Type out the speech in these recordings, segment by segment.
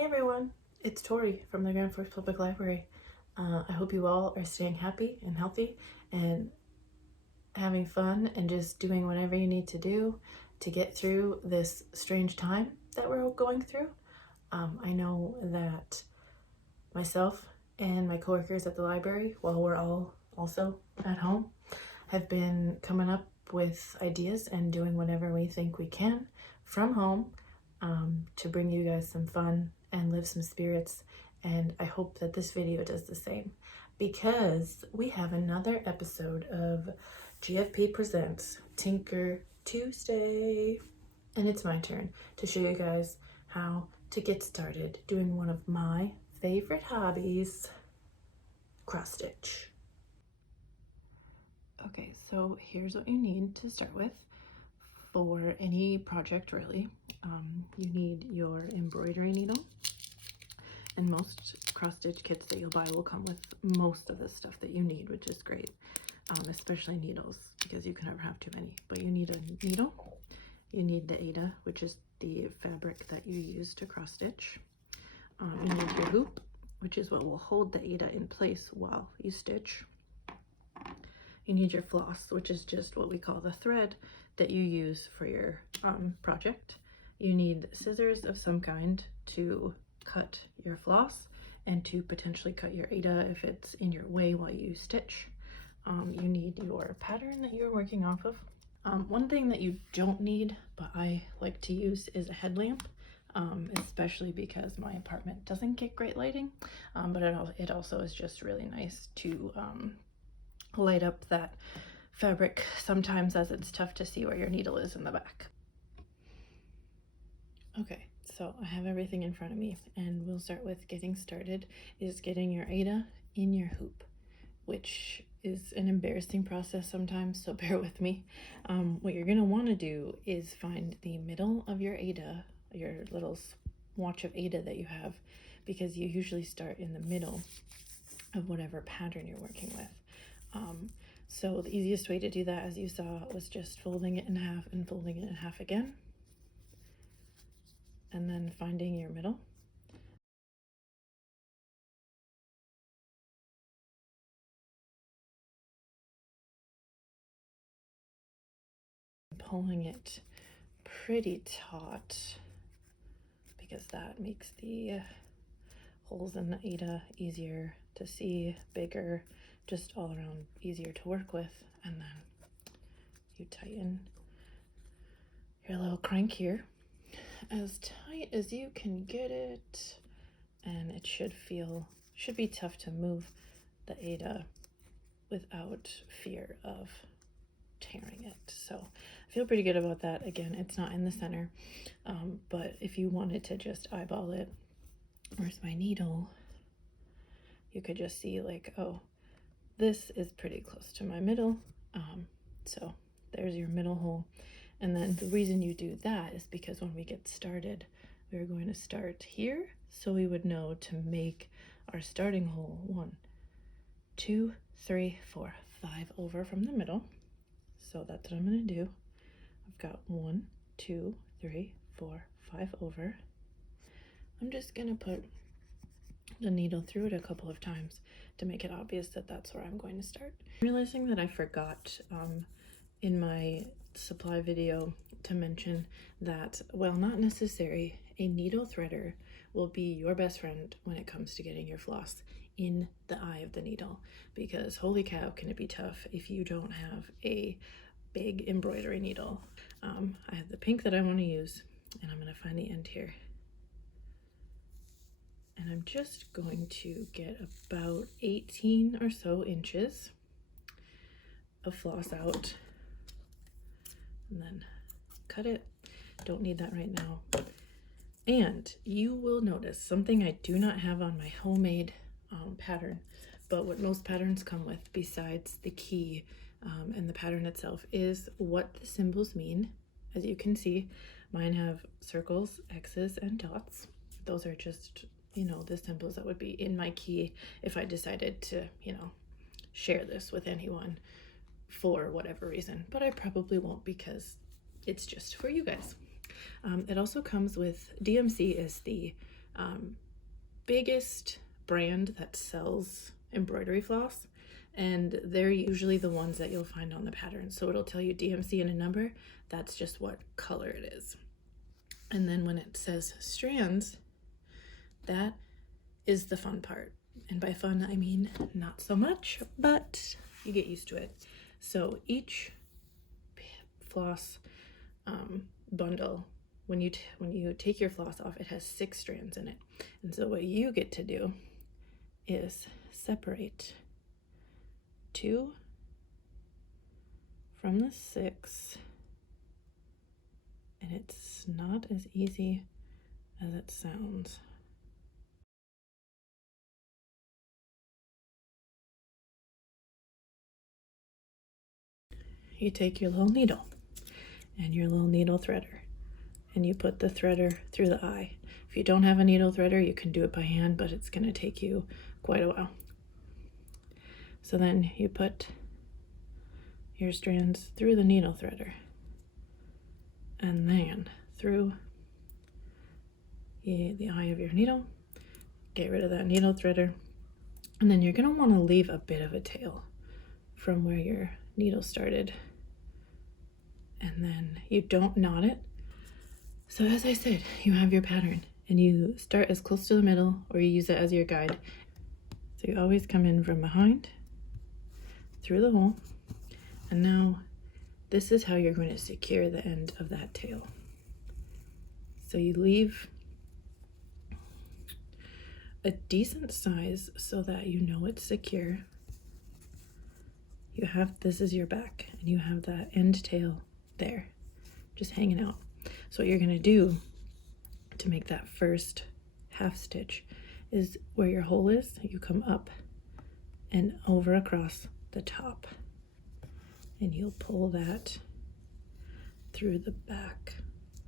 Hey everyone, it's Tori from the Grand Forks Public Library. I hope you all are staying happy and healthy and having fun and just doing whatever you need to do to get through this strange time that we're going through. I know that myself and my coworkers at the library, while we're all also at home, have been coming up with ideas and doing whatever we think we can from home to bring you guys some fun and live some spirits. And I hope that this video does the same, because we have another episode of GFP Presents Tinker Tuesday. And it's my turn to show you guys how to get started doing one of my favorite hobbies, cross stitch. Okay, so here's what you need to start with for any project, really. You need your embroidery needle, and most cross stitch kits that you'll buy will come with most of the stuff that you need, which is great, especially needles, because you can never have too many. But you need a needle, you need the Aida, which is the fabric that you use to cross stitch. You need your hoop, which is what will hold the Aida in place while you stitch. You need your floss, which is just what we call the thread that you use for your project. You need scissors of some kind to cut your floss and to potentially cut your Aida if it's in your way while you stitch. You need your pattern that you're working off of. One thing that you don't need, but I like to use, is a headlamp, especially because my apartment doesn't get great lighting, but it also is just really nice to light up that fabric sometimes, as it's tough to see where your needle is in the back. Okay, so I have everything in front of me, and we'll start with getting started is getting your Aida in your hoop, which is an embarrassing process sometimes, so bear with me. What you're gonna want to do is find the middle of your Aida, your little swatch of Aida that you have, because you usually start in the middle of whatever pattern you're working with. So the easiest way to do that, as you saw, was just folding it in half and folding it in half again, and then finding your middle. Pulling it pretty taut, because that makes the holes in the Aida easier to see, bigger, just all around easier to work with. And then you tighten your little crank here as tight as you can get it, and it should be tough to move the Aida without fear of tearing it. So I feel pretty good about that. Again, it's not in the center, but if you wanted to just eyeball it, where's my needle, you could just see like, oh, this is pretty close to my middle. So there's your middle hole. And then the reason you do that is because when we get started, we're going to start here, so we would know to make our starting hole 1, 2, 3, 4, 5 over from the middle. So that's what I'm going to do. I've got 1, 2, 3, 4, 5 over. I'm just going to put the needle through it a couple of times to make it obvious that that's where I'm going to start. I'm realizing that I forgot in my supply video to mention that, while not necessary, a needle threader will be your best friend when it comes to getting your floss in the eye of the needle, because holy cow, can it be tough if you don't have a big embroidery needle. I have the pink that I want to use, and I'm going to find the end here, and I'm just going to get about 18 or so inches of floss out, and then cut it. Don't need that right now. And you will notice something I do not have on my homemade pattern, but what most patterns come with, besides the key and the pattern itself, is what the symbols mean. As you can see, mine have circles, X's, and dots. Those are just, the symbols that would be in my key if I decided to, share this with anyone for whatever reason, but I probably won't, because it's just for you guys. It also comes with, DMC is the biggest brand that sells embroidery floss, and they're usually the ones that you'll find on the pattern. So it'll tell you DMC and a number. That's just what color it is. And then when it says strands, that is the fun part. And by fun, I mean not so much, but you get used to it. So each floss bundle, when you take your floss off, it has 6 strands in it. And so what you get to do is separate 2 from the 6, and it's not as easy as it sounds. You take your little needle and your little needle threader, and you put the threader through the eye. If you don't have a needle threader, you can do it by hand, but it's going to take you quite a while. So then you put your strands through the needle threader, and then through the eye of your needle. Get rid of that needle threader, and then you're going to want to leave a bit of a tail from where your needle started, and then you don't knot it. So as I said, you have your pattern, and you start as close to the middle, or you use it as your guide. So you always come in from behind, through the hole, and now this is how you're going to secure the end of that tail. So you leave a decent size so that you know it's secure. You have, this is your back, and you have that end tail there, just hanging out. So what you're gonna do to make that first half stitch is where your hole is, you come up and over across the top, and you'll pull that through the back.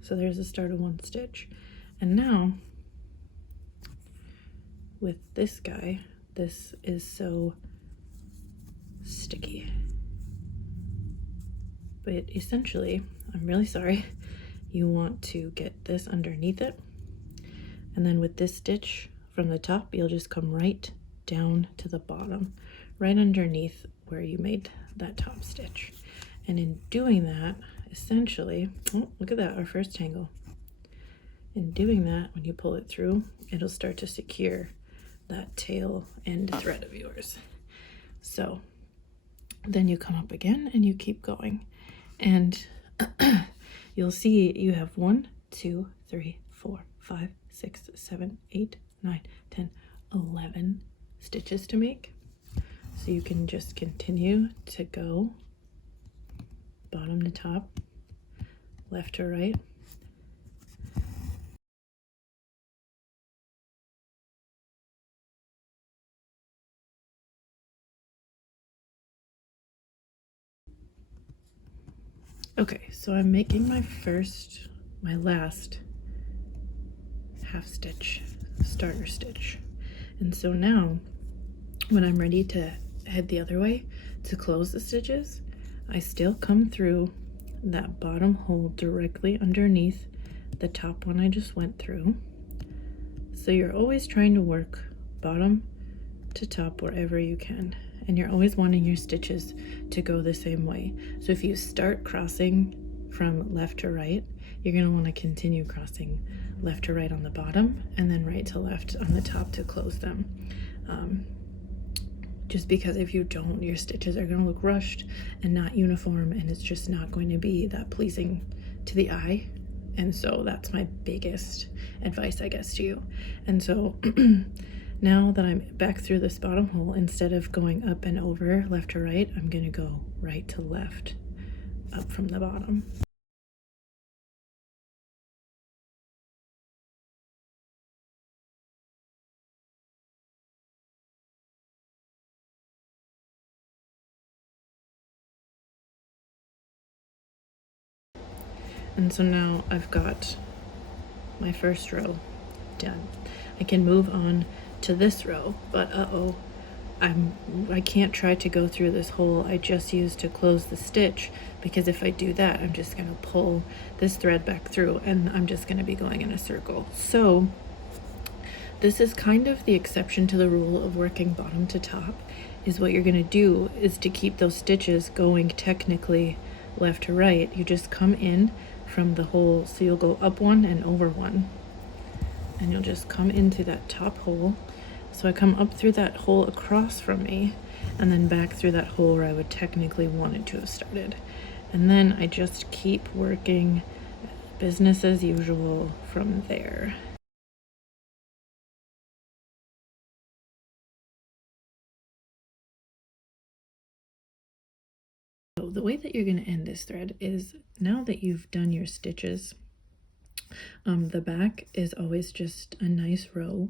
So there's the start of one stitch. And now with this guy, this is so sticky, but essentially, I'm really sorry, you want to get this underneath it, and then with this stitch from the top, you'll just come right down to the bottom, right underneath where you made that top stitch. And in doing that, essentially, oh, look at that, our first tangle. In doing that, when you pull it through, it'll start to secure that tail end thread of yours. So then you come up again and you keep going, and you'll see you have 1, 2, 3, 4, 5, 6, 7, 8, 9, 10, 11 stitches to make. So you can just continue to go bottom to top, left to right. Okay, so I'm making my last half stitch, starter stitch. And so now when I'm ready to head the other way to close the stitches, I still come through that bottom hole directly underneath the top one I just went through. So you're always trying to work bottom to top wherever you can, and you're always wanting your stitches to go the same way. So if you start crossing from left to right, you're going to want to continue crossing left to right on the bottom, and then right to left on the top to close them. Just because if you don't, your stitches are going to look rushed and not uniform, and it's just not going to be that pleasing to the eye. And so that's my biggest advice, I guess, to you. And so now that I'm back through this bottom hole, instead of going up and over left to right, I'm going to go right to left up from the bottom. And so now I've got my first row done. I can move on to this row, but I can't try to go through this hole I just used to close the stitch, because if I do that, I'm just going to pull this thread back through and I'm just going to be going in a circle. So This is kind of the exception to the rule of working bottom to top, is what you're going to do is to keep those stitches going technically left to right. You just come in from the hole, so you'll go up one and over one, and you'll just come into that top hole. So I come up through that hole across from me, and then back through that hole where I would technically wanted to have started. And then I just keep working business as usual from there. So the way that you're going to end this thread is, now that you've done your stitches, the back is always just a nice row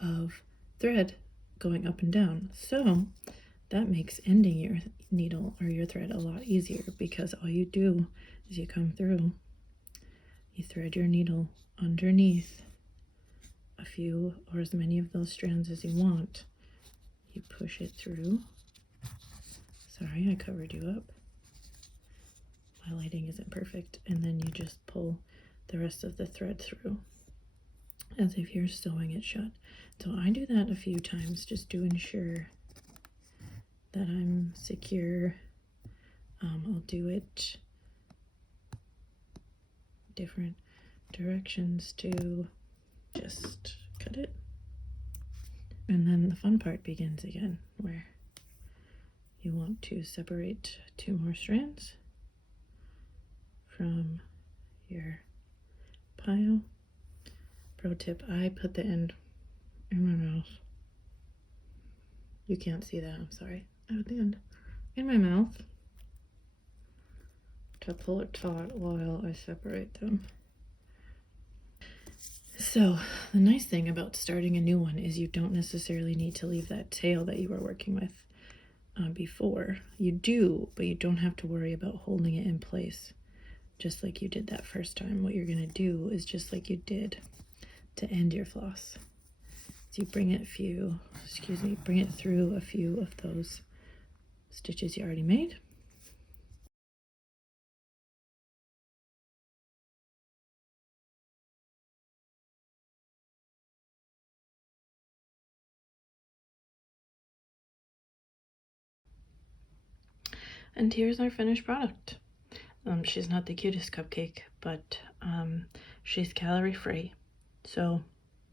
of thread going up and down. So that makes ending your needle or your thread a lot easier, because all you do is you come through, you thread your needle underneath a few or as many of those strands as you want. You push it through. Sorry, I covered you up. My lighting isn't perfect. And then you just pull the rest of the thread through as if you're sewing it shut. So I do that a few times just to ensure that I'm secure. I'll do it different directions to just cut it. And then the fun part begins again, where you want to separate two more strands from your pile. Pro tip, I put the end in my mouth. You can't see that, I'm sorry. I put the end in my mouth to pull it taut while I separate them. So the nice thing about starting a new one is you don't necessarily need to leave that tail that you were working with before. You do, but you don't have to worry about holding it in place just like you did that first time. What you're going to do is just like you did to end your floss. So you bring it through a few of those stitches you already made. And here's our finished product. She's not the cutest cupcake, but she's calorie free, so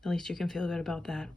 at least you can feel good about that.